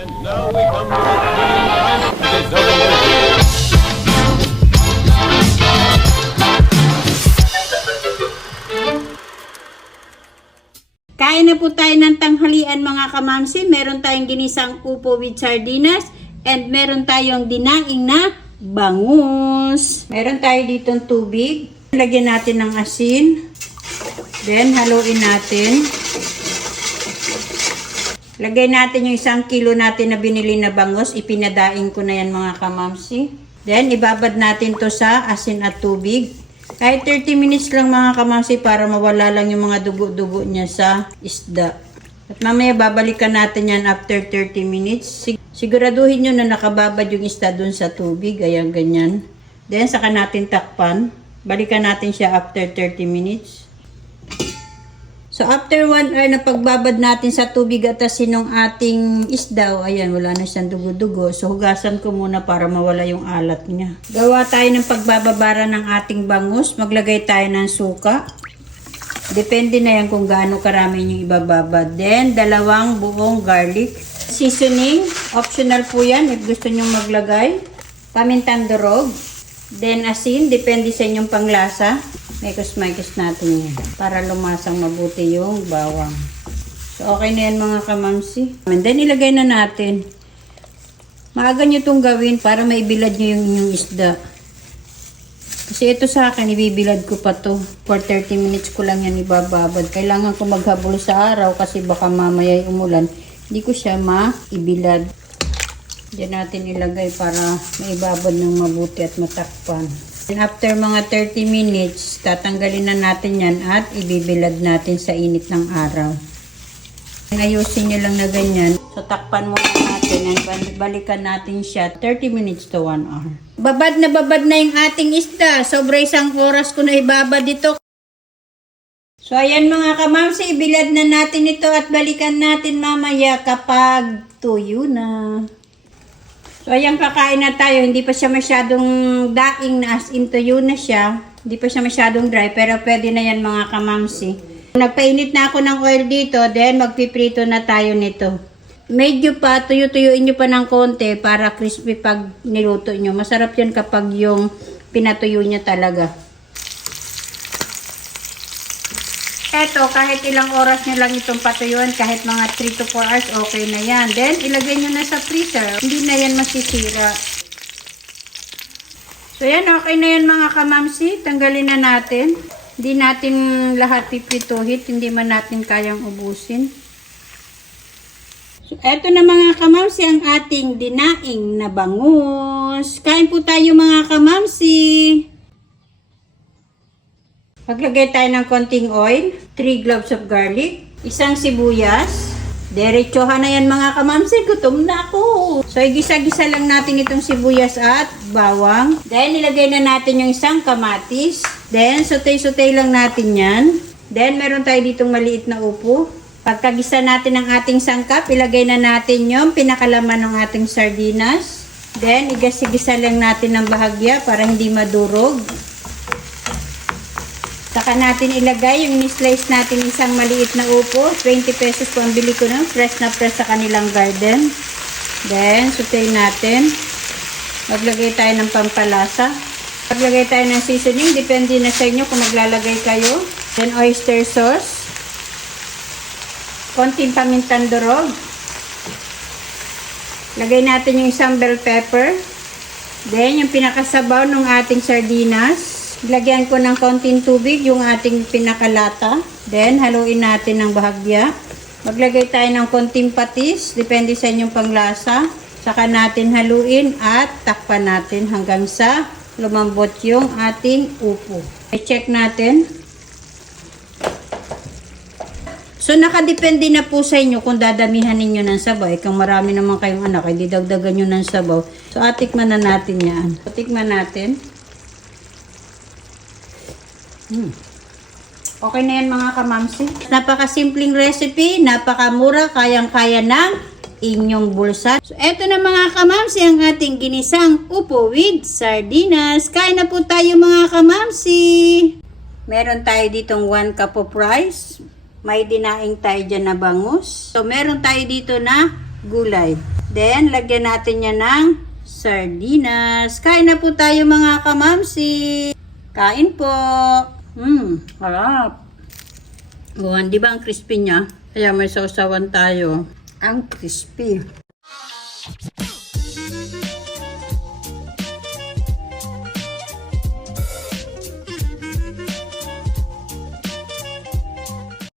And now we come to the thrilling time of the double. Kain na po tayo ng tanghalian mga kamamsi. Meron tayong ginisang upo with sardinas and meron tayong dinaing na bangus. Meron tayo ditong tubig. Lagyan natin ng asin. Then haluin natin. Lagay natin yung 1 kilo natin na binili na bangus. Ipinadaing ko na yan mga kamamsi. Then ibabad natin to sa asin at tubig. Kahit 30 minutes lang mga kamamsi para mawala lang yung mga dugo-dugo niya sa isda. At mamaya babalikan natin yan after 30 minutes. Siguraduhin nyo na nakababad yung isda dun sa tubig. Ayan, ganyan. Then saka natin takpan. Balikan natin siya after 30 minutes. So after 1 hour na pagbabad natin sa tubig at asin ng ating isda, ayan, wala na siyang dugo-dugo. So hugasan ko muna para mawala yung alat niya. Gawa tayo ng pagbababara ng ating bangus. Maglagay tayo ng suka. Depende na yan kung gaano karami yung ibababad. Then 2 buong garlic. Seasoning, optional po yan if gusto nyo maglagay. Pamintang durog. Then asin, depende sa inyong panglasa. Maikos natin yan para lumasang mabuti yung bawang. So okay na yan mga kamamsi. And then ilagay na natin. Maaga nyo itong gawin para maibilad nyo yung inyong isda. Kasi ito sa akin, ibibilad ko pa to. For 30 minutes ko lang yan ibababad. Kailangan ko maghabol sa araw kasi baka mamaya umulan. Hindi ko siya maibilad. Diyan natin ilagay para maibabad ng mabuti at matakpan. And after mga 30 minutes, tatanggalin na natin yan at ibibilad natin sa init ng araw. Ayusin nyo lang na ganyan. So takpan muna natin and balikan natin siya 30 minutes to 1 hour. Babad na yung ating isda. Sobra 1 oras ko na ibabad ito. So ayan mga kamamsi, ibilad na natin ito at balikan natin mamaya kapag tuyo na. So ayan, kakain na tayo. Hindi pa siya masyadong daing na as in tuyo na siya. Hindi pa siya masyadong dry pero pwede na yan mga kamamsi. Nagpainit na ako ng oil dito, then magpiprito na tayo nito. Medyo pa, tuyo-tuyuin nyo pa ng konti para crispy pag niluto nyo. Masarap yan kapag yung pinatuyo nyo talaga. Eto, kahit ilang oras nyo lang itong patuyuan, kahit mga 3 to 4 hours, okay na yan. Then, ilagay nyo na sa freezer. Hindi na yan masisira. So, yan, okay na yan mga kamamsi. Tanggalin na natin. Hindi natin lahat piprituhit. Hindi man natin kayang ubusin. So, eto na mga kamamsi, ang ating dinaing na bangus. Kain po tayo mga kamamsi. Maglagay tayo ng konting oil, 3 cloves of garlic, 1 sibuyas. Diretsohan na yan mga kamamsi, gutom na ako. So, igisa-gisa lang natin itong sibuyas at bawang. Then, ilagay na natin yung 1 kamatis. Then, sauté-sauté lang natin yan. Then, meron tayo ditong maliit na upo. Pagkagisa natin ang ating sangkap, ilagay na natin yung pinakalaman ng ating sardinas. Then, igisa-gisa lang natin ng bahagya para hindi madurog. Saka natin ilagay yung ni-slice natin isang maliit na upo. 20 pesos po ang bili ko ng fresh na fresh sa kanilang garden. Then, sauté natin. Maglagay tayo ng pampalasa. Maglagay tayo ng seasoning. Depende na sa inyo kung maglalagay kayo. Then, oyster sauce. Konting pamintang durog. Lagay natin yung isang bell pepper. Then, yung pinakasabaw ng ating sardinas. Lagyan ko ng konting tubig yung ating pinakalata. Then, haluin natin ng bahagya. Maglagay tayo ng konting patis. Depende sa inyong panglasa. Saka natin haluin at takpan natin hanggang sa lumambot yung ating upo. I-check natin. So, nakadepende na po sa inyo kung dadamihan ninyo ng sabaw. Kung marami naman kayong anak, hindi dagdagan nyo ng sabaw. So, atikman na natin yan. Atikman natin. Okay na yan mga kamamsi. Napakasimpleng recipe, napakamura, kayang-kaya ng inyong bulsa. So, eto na mga kamamsi ang ating ginisang upo with sardinas. Kain na po tayo mga kamamsi. Meron tayo ditong 1 cup of rice. May dinaing tayo dyan na bangus. So, meron tayo dito na gulay. Then, lagyan natin yan ng sardinas. Kain na po tayo mga kamamsi. Kain po. Harap. Oh, di ba ang crispy niya? Kaya may sausawan tayo. Ang crispy.